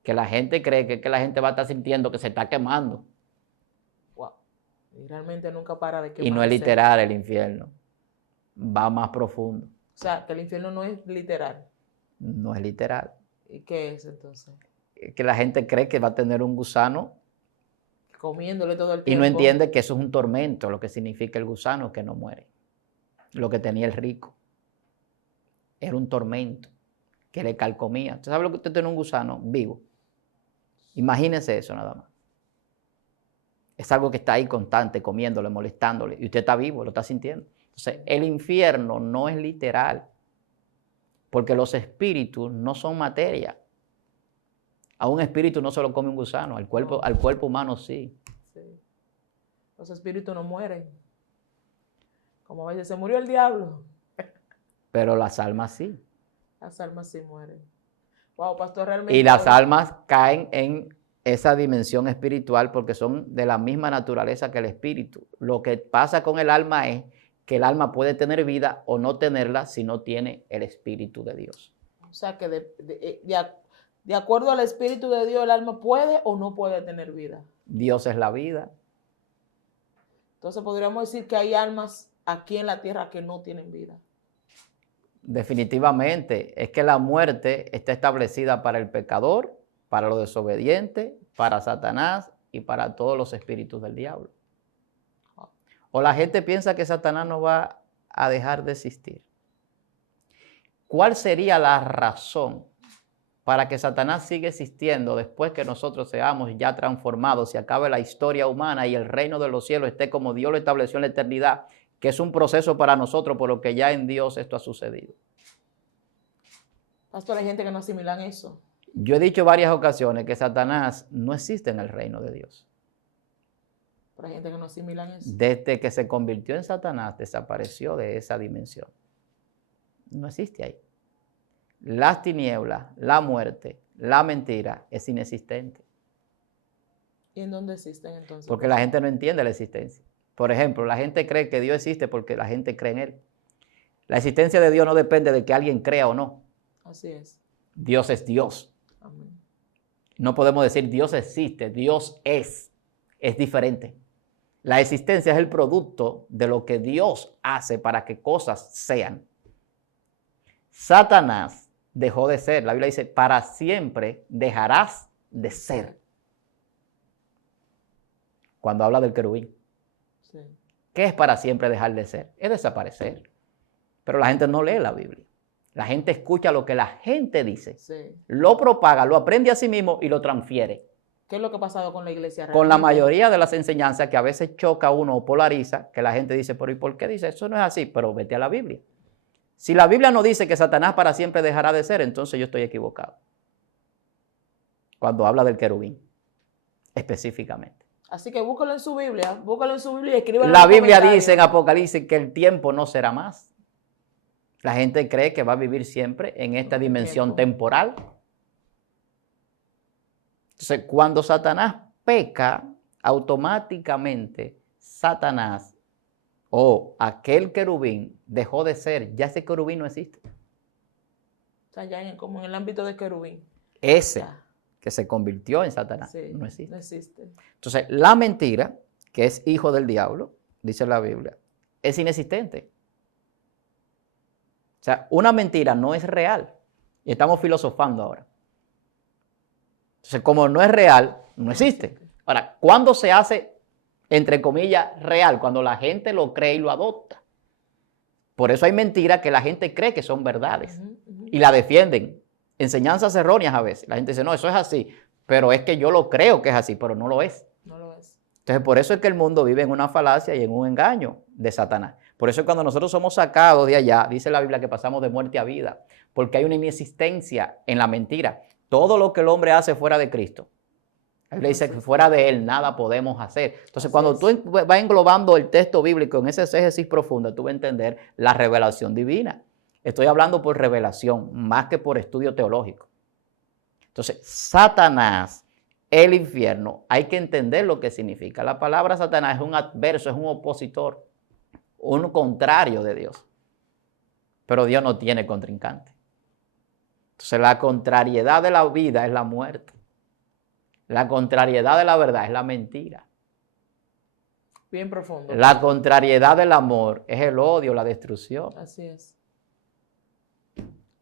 Que la gente cree que la gente va a estar sintiendo que se está quemando. Wow. Y realmente nunca para de quemarse. Y no es literal el infierno. Va más profundo. O sea, que el infierno no es literal. No es literal. ¿Y qué es entonces? Que la gente cree que va a tener un gusano comiéndole todo el tiempo. Y no entiende que eso es un tormento, lo que significa el gusano que no muere. lo que tenía el rico. Era un tormento que le calcomía. ¿Usted sabe lo que usted tiene un gusano vivo? Imagínese eso nada más. Es algo que está ahí constante, comiéndole, molestándole. Y usted está vivo, lo está sintiendo. Entonces, el infierno no es literal. Porque los espíritus no son materia. A un espíritu no se lo come un gusano, al cuerpo humano sí. Sí. Los espíritus no mueren. Como a veces se murió el diablo. Pero las almas sí. Las almas sí mueren. Wow, pastor, realmente. Y las almas caen en esa dimensión espiritual porque son de la misma naturaleza que el espíritu. Lo que pasa con el alma es que el alma puede tener vida o no tenerla si no tiene el espíritu de Dios. O sea que de acuerdo al espíritu de Dios, el alma puede o no puede tener vida. Dios es la vida. Entonces podríamos decir que hay almas aquí en la tierra que no tienen vida. Definitivamente, es que la muerte está establecida para el pecador, para los desobedientes, para Satanás y para todos los espíritus del diablo. O la gente piensa que Satanás no va a dejar de existir. ¿Cuál sería la razón para que Satanás siga existiendo después que nosotros seamos ya transformados, se acabe la historia humana y el reino de los cielos esté como Dios lo estableció en la eternidad, que es un proceso para nosotros, por lo que ya en Dios esto ha sucedido? Pastor, hay gente que no asimilan eso. Yo he dicho varias ocasiones que Satanás no existe en el reino de Dios. Pero hay gente que no asimilan eso. Desde que se convirtió en Satanás, desapareció de esa dimensión. No existe ahí. Las tinieblas, la muerte, la mentira es inexistente. ¿Y en dónde existen entonces? Porque la gente no entiende la existencia. Por ejemplo, la gente cree que Dios existe porque la gente cree en Él. La existencia de Dios no depende de que alguien crea o no. Así es. Dios es Dios. Amén. No podemos decir Dios existe, Dios es. Es diferente. La existencia es el producto de lo que Dios hace para que cosas sean. Satanás dejó de ser. La Biblia dice, para siempre dejarás de ser. Cuando habla del querubín. Sí. ¿Qué es para siempre dejar de ser? Es desaparecer. Pero la gente no lee la Biblia. La gente escucha lo que la gente dice. Sí. Lo propaga, lo aprende a sí mismo y lo transfiere. ¿Qué es lo que ha pasado con la iglesia realmente? Con la mayoría de las enseñanzas que a veces choca uno o polariza, que la gente dice, pero ¿y por qué dice? Eso no es así, pero vete a la Biblia. Si la Biblia no dice que Satanás para siempre dejará de ser, entonces yo estoy equivocado. Cuando habla del querubín, específicamente. Así que búscalo en su Biblia y escríbalo. La Biblia dice en Apocalipsis que el tiempo no será más. La gente cree que va a vivir siempre en esta dimensión temporal. Entonces, cuando Satanás peca, automáticamente Satanás o aquel querubín dejó de ser. Ya ese querubín no existe. O sea, ya como en el ámbito de querubín. Ese que se convirtió en Satanás Sí, no existe. no existe. Entonces, la mentira, que es hijo del diablo, dice la Biblia, es inexistente. O sea, una mentira no es real. Y estamos filosofando ahora. Entonces, como no es real, no existe. Ahora, ¿cuándo se hace, entre comillas, real? Cuando la gente lo cree y lo adopta. Por eso hay mentiras que la gente cree que son verdades. Y la defienden. Enseñanzas erróneas a veces. La gente dice, no, eso es así. Pero es que yo lo creo que es así, pero no lo es. No lo es. Entonces, por eso es que el mundo vive en una falacia y en un engaño de Satanás. Por eso es cuando nosotros somos sacados de allá, dice la Biblia que pasamos de muerte a vida, porque hay una inexistencia en la mentira. Todo lo que el hombre hace fuera de Cristo, la Biblia dice que fuera de Él nada podemos hacer. Entonces, cuando tú vas englobando el texto bíblico en ese exégesis profundo, tú vas a entender la revelación divina. Estoy hablando por revelación, más que por estudio teológico. Entonces, Satanás, el infierno, hay que entender lo que significa. La palabra Satanás es un adverso, es un opositor, un contrario de Dios. Pero Dios no tiene contrincante. Entonces, la contrariedad de la vida es la muerte. La contrariedad de la verdad es la mentira. Bien profundo. La contrariedad del amor es el odio, la destrucción. Así es.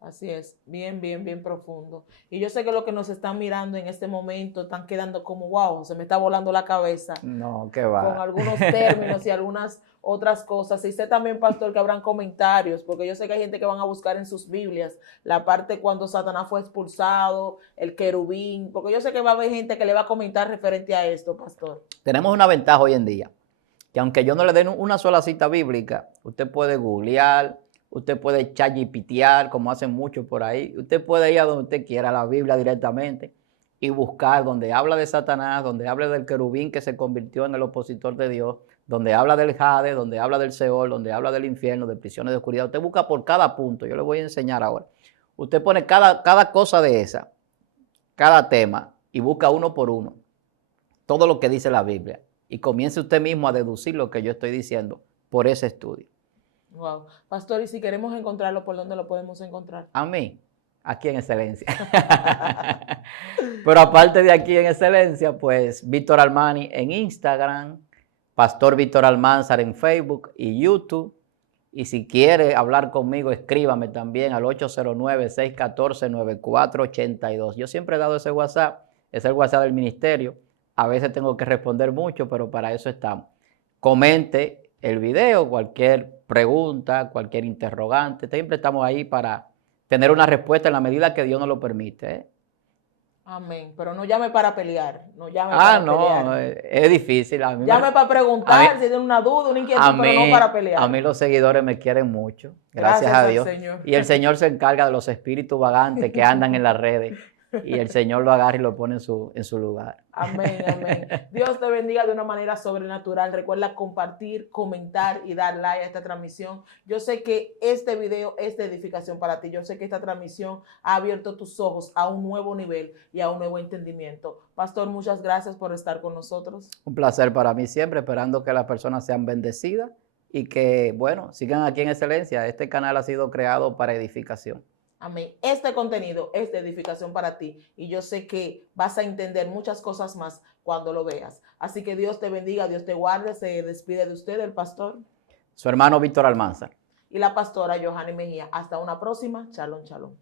Así es, bien, bien, bien profundo. Y yo sé que los que nos están mirando en este momento están quedando como, wow, se me está volando la cabeza No, qué con va. algunos términos y algunas otras cosas. Y sé también, pastor, que habrán comentarios, porque yo sé que hay gente que van a buscar en sus Biblias la parte cuando Satanás fue expulsado, el querubín, porque yo sé que va a haber gente que le va a comentar referente a esto, pastor. Tenemos una ventaja hoy en día, que aunque yo no le dé una sola cita bíblica, usted puede googlear, usted puede ChatGPTear, como hacen muchos por ahí. Usted puede ir a donde usted quiera, a la Biblia directamente, y buscar donde habla de Satanás, donde habla del querubín que se convirtió en el opositor de Dios, donde habla del Hades, donde habla del Seol, donde habla del infierno, de prisiones de oscuridad. Usted busca por cada punto, yo le voy a enseñar ahora. Usted pone cada cosa de esa, cada tema, y busca uno por uno todo lo que dice la Biblia. Y comience usted mismo a deducir lo que yo estoy diciendo por ese estudio. Wow. Pastor, y si queremos encontrarlo, ¿por dónde lo podemos encontrar? A mí, aquí en Excelencia. Pero aparte de aquí en Excelencia, pues Víctor Armani en Instagram, Pastor Víctor Almanzar en Facebook y YouTube. Y si quiere hablar conmigo, escríbame también al 809-614-9482. Yo siempre he dado ese WhatsApp, es el WhatsApp del ministerio. A veces tengo que responder mucho, pero para eso estamos. Comente el video, cualquier pregunta, cualquier interrogante. Siempre estamos ahí para tener una respuesta en la medida que Dios nos lo permite, ¿eh? Amén. Pero no llame para pelear. No llame para pelear. No, es difícil. Llame para preguntar si tiene una duda, una inquietud, pero no para pelear. A mí los seguidores me quieren mucho, gracias a Dios. Señor. Y el Señor se encarga de los espíritus vagantes que andan en las redes. Y el Señor lo agarra y lo pone en su lugar. Amén, amén. Dios te bendiga de una manera sobrenatural. Recuerda compartir, comentar y dar like a esta transmisión. Yo sé que este video es de edificación para ti. Yo sé que esta transmisión ha abierto tus ojos a un nuevo nivel y a un nuevo entendimiento. Pastor, muchas gracias por estar con nosotros. Un placer para mí siempre, esperando que las personas sean bendecidas y que, bueno, sigan aquí en Excelencia. Este canal ha sido creado para edificación. Amén. Este contenido es de edificación para ti y yo sé que vas a entender muchas cosas más cuando lo veas. Así que Dios te bendiga, Dios te guarde. Se despide de usted el pastor. Su hermano Víctor Almanzar. Y la pastora Johanny Mejía. Hasta una próxima. Shalom, shalom.